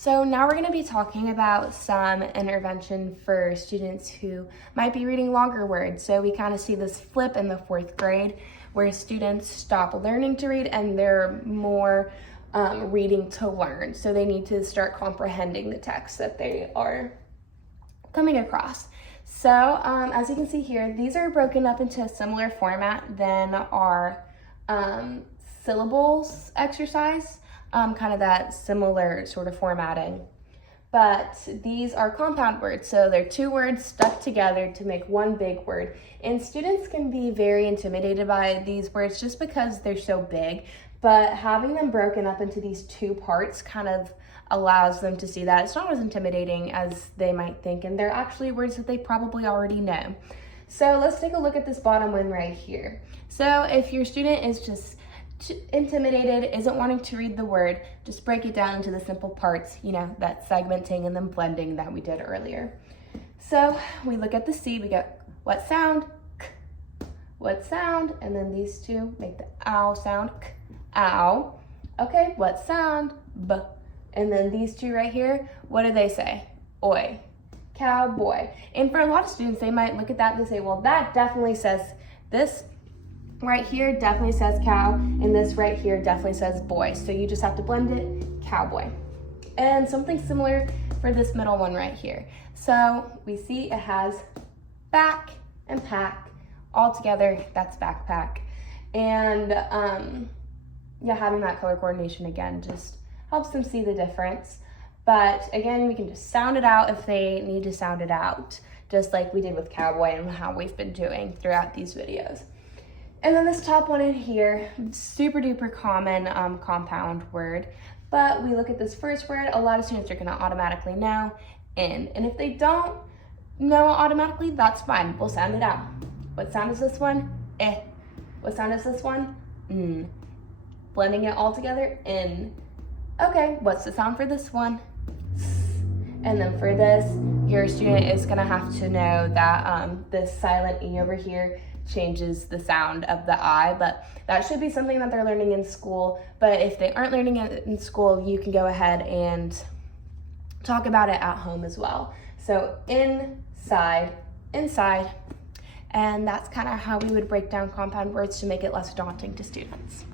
So now we're going to be talking about some intervention for students who might be reading longer words. So we kind of see this flip in the fourth grade where students stop learning to read and they're more reading to learn. So they need to start comprehending the text that they are coming across. So as you can see here, these are broken up into a similar format than our syllables exercise. Kind of that similar sort of formatting. But these are compound words, so they're two words stuck together to make one big word. And students can be very intimidated by these words just because they're so big, but having them broken up into these two parts kind of allows them to see that it's not as intimidating as they might think, and they're actually words that they probably already know. So let's take a look at this bottom one right here. So if your student is just intimidated, isn't wanting to read the word, just break it down into the simple parts, that segmenting and then blending that we did earlier. So we look at the C, we get what sound, k, what sound, and then these two make the ow sound, k, ow. Okay, what sound, b, and then these two right here, what do they say? Oi, cowboy. And for a lot of students, they might look at that and they say, well, that definitely says this right here definitely says cow, and this right here definitely says boy. So you just have to blend it, cowboy. And something similar for this middle one right here. So we see it has back and pack all together, that's backpack. And having that color coordination again just helps them see the difference. But again, we can just sound it out if they need to sound it out, just like we did with cowboy and how we've been doing throughout these videos. And then this top one in here, super duper common compound word. But we look at this first word, a lot of students are gonna automatically know in. And if they don't know automatically, that's fine, we'll sound it out. What sound is this one? Eh. What sound is this one? Mm. Blending it all together, in. Okay, what's the sound for this one? And then for this, your student is gonna have to know that this silent E over here changes the sound of the I, but that should be something that they're learning in school. But if they aren't learning it in school, you can go ahead and talk about it at home as well. So inside, inside, and that's kind of how we would break down compound words to make it less daunting to students.